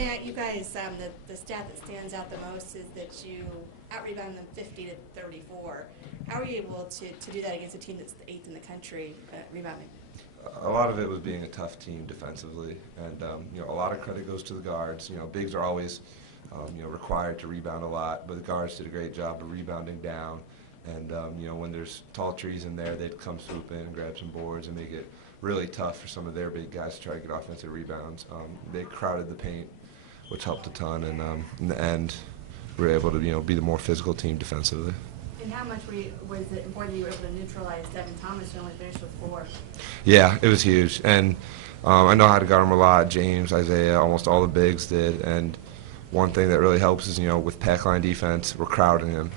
Matt, you guys, the stat that stands out the most is that you out-rebound them 50-34. How are you able to do that against a team that's the 8th in the country rebounding? A lot of it was being a tough team defensively, and a lot of credit goes to the guards. Bigs are always required to rebound a lot, but the guards did a great job of rebounding down. And when there's tall trees in there, they'd come swoop in and grab some boards and make it really tough for some of their big guys to try to get offensive rebounds. They crowded the paint, which helped a ton, and in the end, we were able to be the more physical team defensively. And how much was it important that you were able to neutralize Devin Thomas and only finish with 4? Yeah, it was huge, and I know how to guard him a lot. James, Isaiah, almost all the bigs did, and one thing that really helps is with pack line defense, we're crowding him.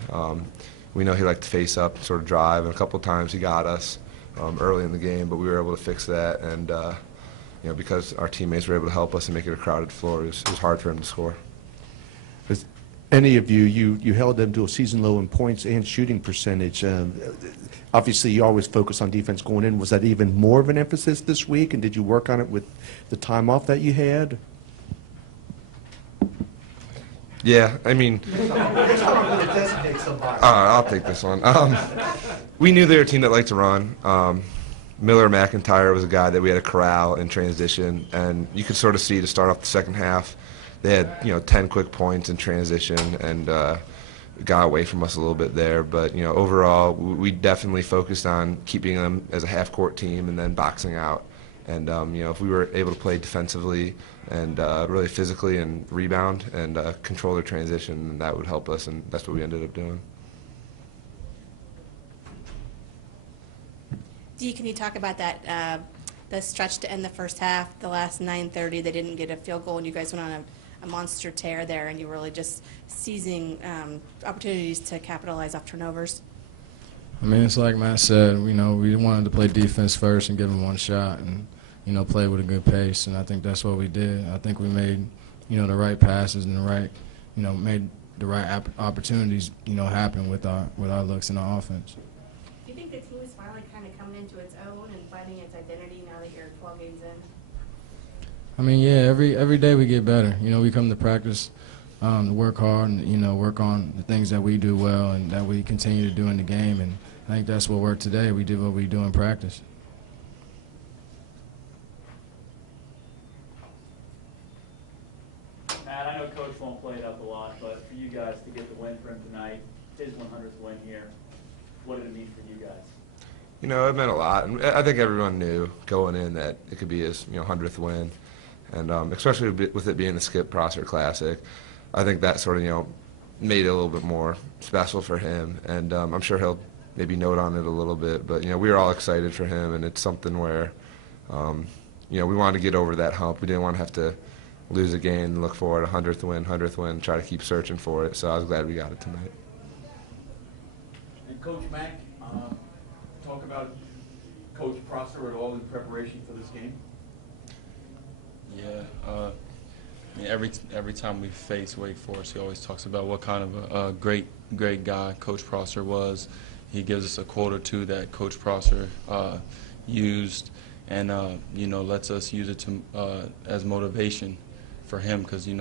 We know he liked to face up and sort of drive, and a couple of times he got us early in the game, but we were able to fix that, and because our teammates were able to help us and make it a crowded floor, it was hard for him to score. As any of you held them to a season low in points and shooting percentage. Obviously, you always focus on defense going in. Was that even more of an emphasis this week, and did you work on it with the time off that you had? Yeah, I mean, I'll take this one. We knew they were a team that liked to run. Miller McIntyre was a guy that we had to corral in transition, and you could sort of see to start off the second half, they had 10 quick points in transition and got away from us a little bit there. But overall, we definitely focused on keeping them as a half-court team and then boxing out. And if we were able to play defensively and really physically and rebound and control their transition, that would help us, and that's what we ended up doing. Dee, can you talk about that, the stretch to end the first half, the last 9:30, they didn't get a field goal, and you guys went on a monster tear there, and you were really just seizing opportunities to capitalize off turnovers? I mean, it's like Matt said, we wanted to play defense first and give them one shot and, play with a good pace, and I think that's what we did. I think we made, the right passes and the right, made the right opportunities, happen with our looks in our offense. Do you think the team is finally kind of coming into its own and finding its identity now that you're 12 games in? I mean, yeah, every day we get better. We come to practice to work hard and, work on the things that we do well and that we continue to do in the game, and I think that's what worked today. We did what we do in practice. Matt, I know Coach won't play it up a lot, but for you guys to get the win for him tonight, his 100th win here, what did it mean for you guys? It meant a lot. And I think everyone knew going in that it could be his 100th win, and especially with it being the Skip Prosser Classic, I think that sort of made it a little bit more special for him, and I'm sure he'll maybe note on it a little bit. But we were all excited for him, and it's something where we wanted to get over that hump. We didn't want to have to lose a game and look for it, 100th win, try to keep searching for it. So I was glad we got it tonight. And Coach Mack, talk about Coach Prosser at all in preparation for this game? Yeah, I mean, every time we face Wake Forest, he always talks about what kind of a great guy Coach Prosser was. He gives us a quote or two that Coach Prosser used, and lets us use it to as motivation for him, because he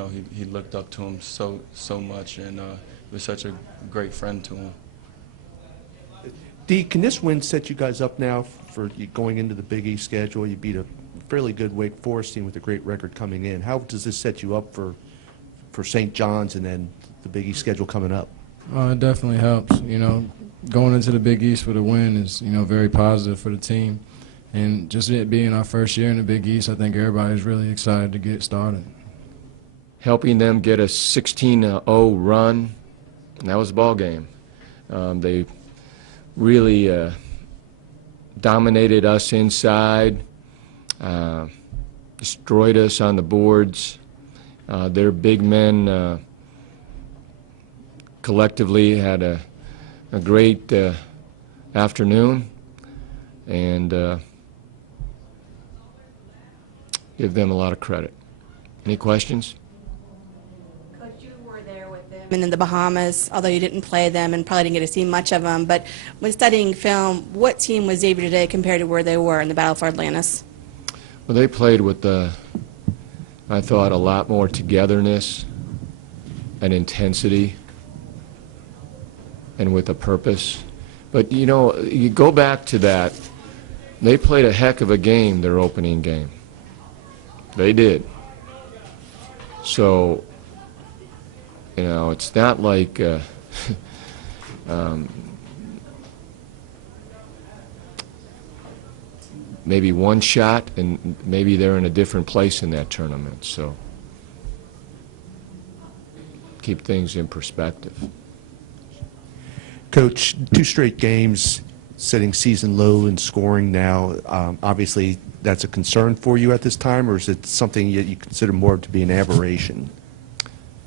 looked up to him so much, and he was such a great friend to him. Dee, can this win set you guys up now for going into the Big East schedule? You beat a fairly good Wake Forest team with a great record coming in. How does this set you up for St. John's and then the Big East schedule coming up? It definitely helps. Going into the Big East with a win is, very positive for the team. And just it being our first year in the Big East, I think everybody's really excited to get started. Helping them get a 16-0 run, and that was a ball game. They really dominated us inside, destroyed us on the boards. Their big men collectively had a great afternoon, and give them a lot of credit. Any questions? Coach, you were there with them in the Bahamas, although you didn't play them and probably didn't get to see much of them. But when studying film, what team was Xavier today compared to where they were in the Battle for Atlantis? Well, they played with a I thought a lot more togetherness and intensity and with a purpose. But, you know, you go back to that. They played a heck of a game, their opening game. They did. So, you know, it's not like maybe one shot and maybe they're in a different place in that tournament. So keep things in perspective. Coach, 2 straight games setting season low in scoring now. Obviously, that's a concern for you at this time, or is it something that you consider more to be an aberration?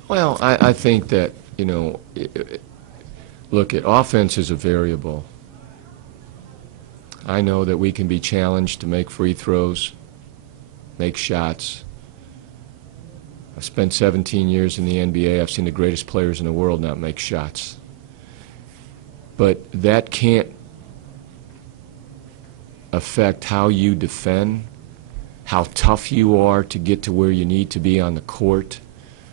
Well, I think that, you know, look, offense is a variable. I know that we can be challenged to make free throws, make shots. I've spent 17 years in the NBA. I've seen the greatest players in the world not make shots. But that can't affect how you defend, how tough you are to get to where you need to be on the court,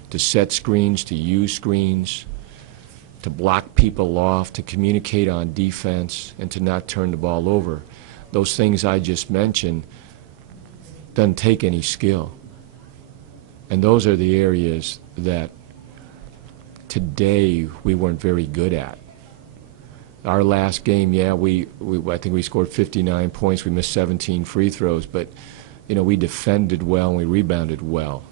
to set screens, to use screens, to block people off, to communicate on defense, and to not turn the ball over. Those things I just mentioned doesn't take any skill. And those are the areas that today we weren't very good at. Our last game, yeah, I think we scored 59 points. We missed 17 free throws, but you know, we defended well and we rebounded well.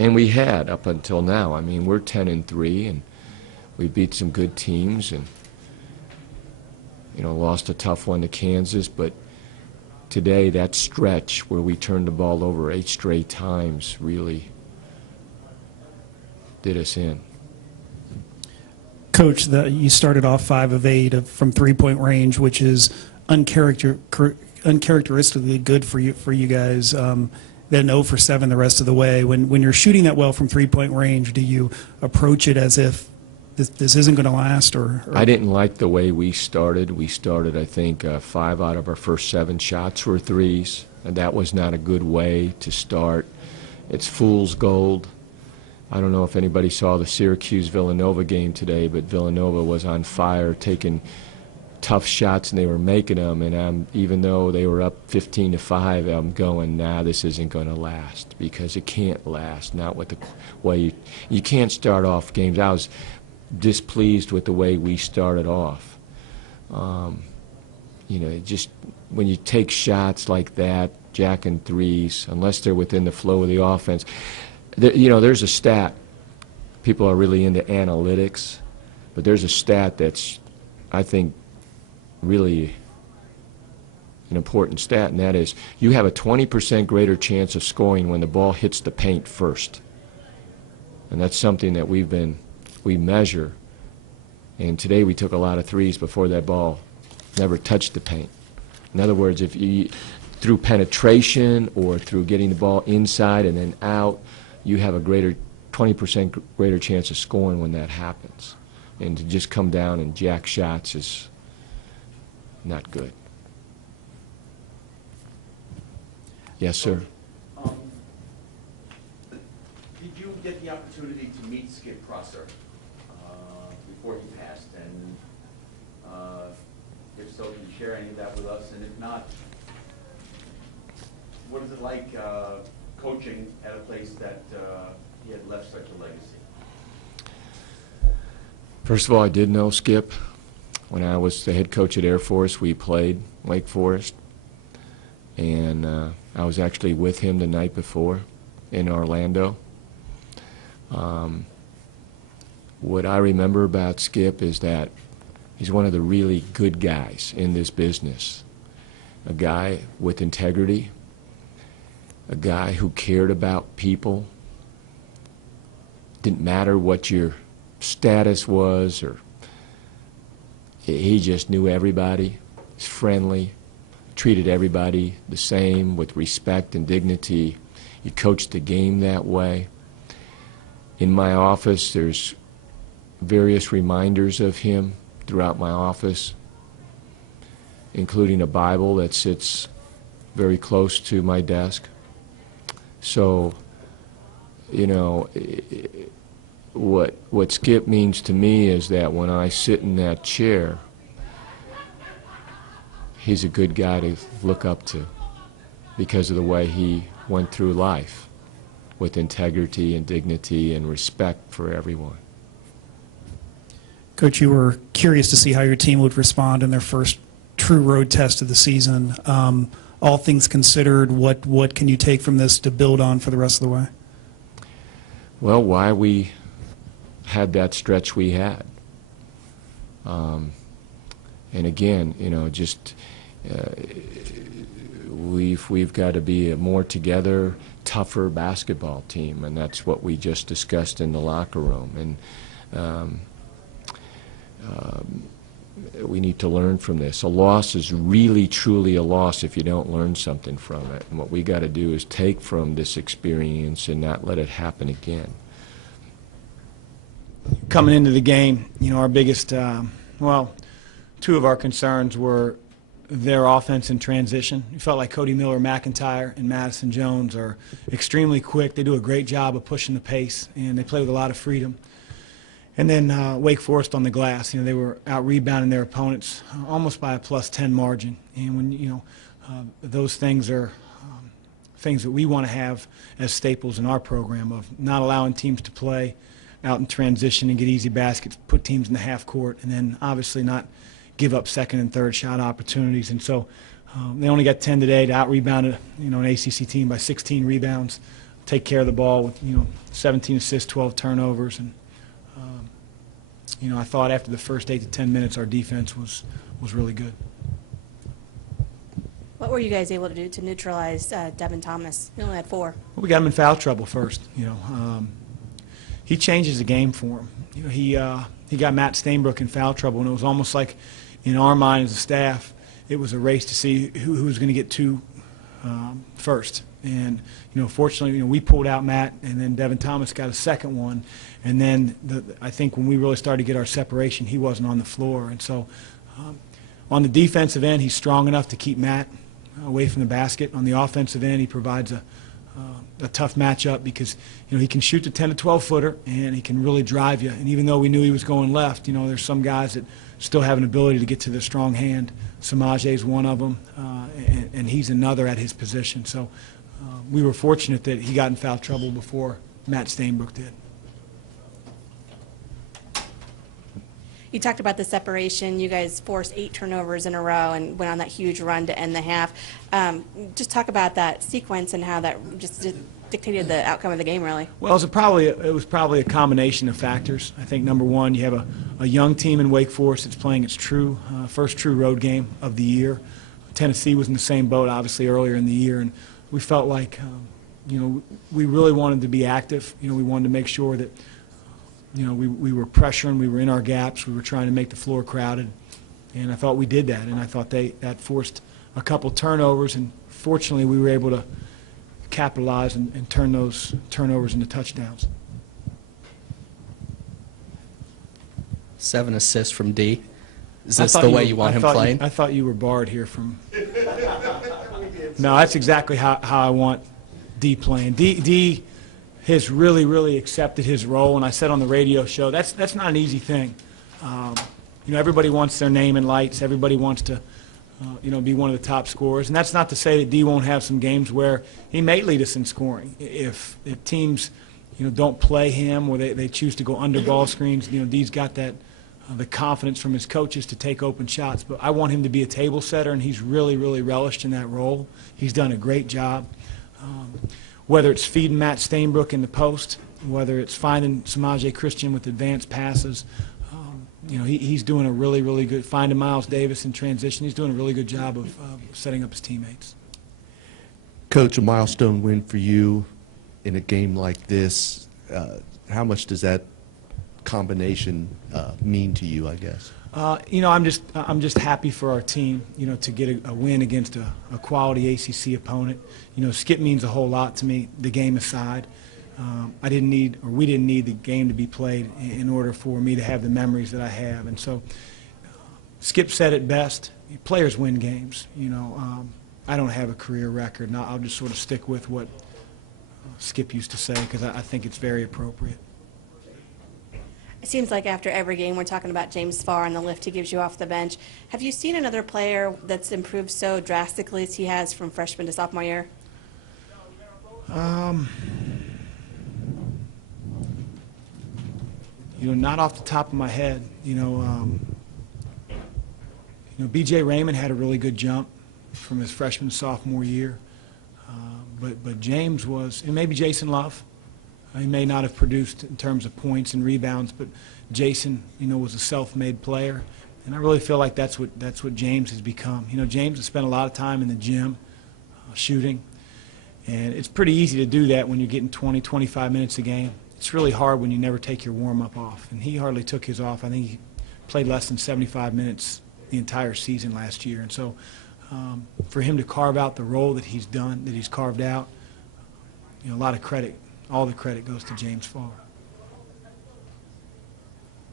And we had up until now. I mean, we're 10-3, and we beat some good teams, and you know, lost a tough one to Kansas. But today, that stretch where we turned the ball over 8 straight times really did us in. Coach, you started off 5 of 8 from three-point range, which is uncharacteristically good for you guys. Then 0 for 7 the rest of the way. When you're shooting that well from three-point range, do you approach it as if this isn't going to last? Or I didn't like the way we started. We started, I think, 5 out of our first 7 shots were threes, and that was not a good way to start. It's fool's gold. I don't know if anybody saw the Syracuse-Villanova game today, but Villanova was on fire, taking tough shots, and they were making them. And even though they were up 15-5, I'm going, nah, this isn't going to last, because it can't last. Not with the way you can't start off games. I was displeased with the way we started off. You know, just when you take shots like that, jacking threes, unless they're within the flow of the offense. You know, there's a stat. People are really into analytics, but there's a stat that's, I think, really an important stat, and that is you have a 20% greater chance of scoring when the ball hits the paint first. And that's something that we measure. And today we took a lot of threes before that ball never touched the paint. In other words, if you, through penetration or through getting the ball inside and then out, you have a 20% greater chance of scoring when that happens. And to just come down and jack shots is not good. Yes, sir. Did you get the opportunity to meet Skip Prosser before he passed? And if so, can you share any of that with us? And if not, what is it like coaching at a place that he had left such a legacy? First of all, I did know Skip. When I was the head coach at Air Force, we played Wake Forest. And I was actually with him the night before in Orlando. What I remember about Skip is that he's one of the really good guys in this business. A guy with integrity, a guy who cared about people. Didn't matter what your status was, or he just knew everybody. He's friendly, treated everybody the same with respect and dignity. He coached the game that way. In my office, there's various reminders of him throughout my office, including a Bible that sits very close to my desk. So, you know, what Skip means to me is that when I sit in that chair, he's a good guy to look up to because of the way he went through life with integrity and dignity and respect for everyone. Coach, you were curious to see how your team would respond in their first true road test of the season. All things considered, what can you take from this to build on for the rest of the way? Well, why we had that stretch we had. And again, you know, just we've got to be a more together, tougher basketball team, and that's what we just discussed in the locker room. And we need to learn from this. A loss is really, truly a loss if you don't learn something from it. And what we got to do is take from this experience and not let it happen again. Coming into the game, you know, our biggest, well, two of our concerns were their offense in transition. We felt like Cody Miller-McIntyre and Madison Jones are extremely quick. They do a great job of pushing the pace, and they play with a lot of freedom. And then Wake Forest on the glass, you know, they were out-rebounding their opponents almost by a +10 margin. And when, you know, those things are things that we want to have as staples in our program, of not allowing teams to play out in transition and get easy baskets, put teams in the half court, and then obviously not give up second and third shot opportunities. And so they only got 10 today to out-rebound, you know, an ACC team by 16 rebounds, take care of the ball with, you know, 17 assists, 12 turnovers. And you know, I thought after the first 8 to 10 minutes, our defense was really good. What were you guys able to do to neutralize Devin Thomas? He only had 4. Well, we got him in foul trouble first. You know, he changes the game for him. You know, he got Matt Stainbrook in foul trouble, and it was almost like, in our mind as a staff, it was a race to see who was going to get 2 first. And, you know, fortunately, you know, we pulled out Matt, and then Devin Thomas got a second one. And then I think when we really started to get our separation, he wasn't on the floor. And so on the defensive end, he's strong enough to keep Matt away from the basket. On the offensive end, he provides a tough matchup because, you know, he can shoot the 10 to 12 footer, and he can really drive you. And even though we knew he was going left, you know, there's some guys that still have an ability to get to the strong hand. Samaje's one of them, and he's another at his position. So we were fortunate that he got in foul trouble before Matt Stainbrook did. You talked about the separation. You guys forced 8 turnovers in a row and went on that huge run to end the half. Just talk about that sequence and how that just dictated the outcome of the game, really. Well, it was probably a combination of factors. I think, number one, you have a young team in Wake Forest that's playing its first true road game of the year. Tennessee was in the same boat, obviously, earlier in the year, and we felt like, you know, we really wanted to be active. You know, we wanted to make sure that, you know, we were pressuring, we were in our gaps, we were trying to make the floor crowded, and I thought we did that, and I thought that forced a couple turnovers, and fortunately we were able to capitalize and turn those turnovers into touchdowns. 7 assists from D. Is this the way you want him playing? I thought you were barred here from. No, that's exactly how I want D playing. D has really, really accepted his role, and I said on the radio show, that's not an easy thing. You know, everybody wants their name in lights. Everybody wants to, you know, be one of the top scorers, and that's not to say that D won't have some games where he may lead us in scoring. If teams, you know, don't play him or they choose to go under ball screens, you know, D's got that the confidence from his coaches to take open shots. But I want him to be a table setter, and he's really, really relished in that role. He's done a great job. Whether it's feeding Matt Stainbrook in the post, whether it's finding Samaje Christian with advanced passes, you know, he's doing a really, really good, finding Miles Davis in transition. He's doing a really good job of setting up his teammates. Coach, a milestone win for you in a game like this. How much does that combination mean to you, I guess? You know, I'm just happy for our team, you know, to get a win against a quality ACC opponent. You know, Skip means a whole lot to me, the game aside. We didn't need the game to be played in order for me to have the memories that I have. And so Skip said it best, players win games, you know. I don't have a career record, and I'll just sort of stick with what Skip used to say because I think it's very appropriate. It seems like after every game we're talking about James Farr and the lift he gives you off the bench. Have you seen another player that's improved so drastically as he has from freshman to sophomore year? Not off the top of my head. B.J. Raymond had a really good jump from his freshman sophomore year, but James was, and maybe Jason Love. He may not have produced in terms of points and rebounds, but Jason, was a self-made player, and I really feel like that's what James has become. James has spent a lot of time in the gym shooting, and it's pretty easy to do that when you're getting 20, 25 minutes a game. It's really hard when you never take your warm-up off, and he hardly took his off. I think he played less than 75 minutes the entire season last year, and so for him to carve out the role that he's done, that he's carved out, a lot of credit. All the credit goes to James Farr.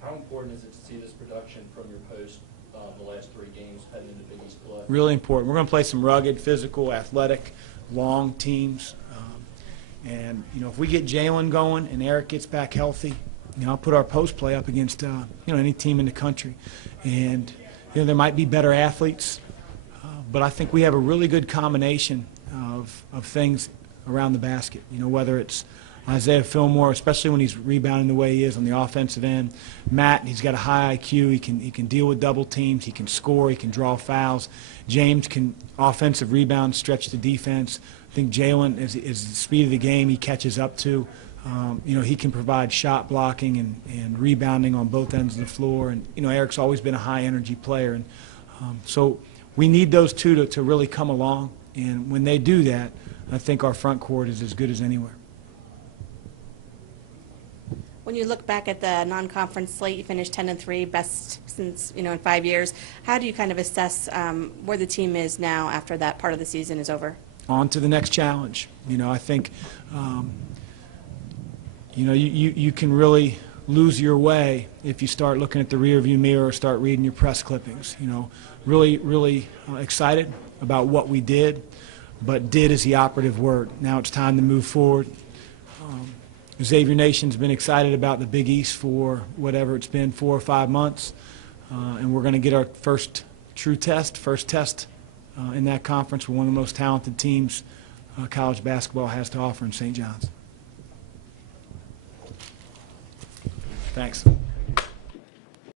How important is it to see this production from your post the last 3 games heading into Big East play? Really important. We're going to play some rugged, physical, athletic, long teams. And if we get Jalen going and Eric gets back healthy, I'll put our post play up against any team in the country. And there might be better athletes, but I think we have a really good combination of things around the basket. Whether it's Isaiah Fillmore, especially when he's rebounding the way he is on the offensive end. Matt, he's got a high IQ. He can deal with double teams. He can score. He can draw fouls. James can offensive rebound, stretch the defense. I think Jalen is the speed of the game he catches up to. He can provide shot blocking and rebounding on both ends of the floor. And Eric's always been a high energy player. And so we need those two to really come along. And when they do that, I think our front court is as good as anywhere. When you look back at the non-conference slate, you finished 10-3, best since in 5 years. How do you kind of assess where the team is now after that part of the season is over? On to the next challenge. I think you can really lose your way if you start looking at the rearview mirror or start reading your press clippings. Really excited about what we did, but did is the operative word. Now it's time to move forward. Xavier Nation's been excited about the Big East for whatever it's been, 4 or 5 months, and we're going to get our first test in that conference with one of the most talented teams college basketball has to offer in St. John's. Thanks.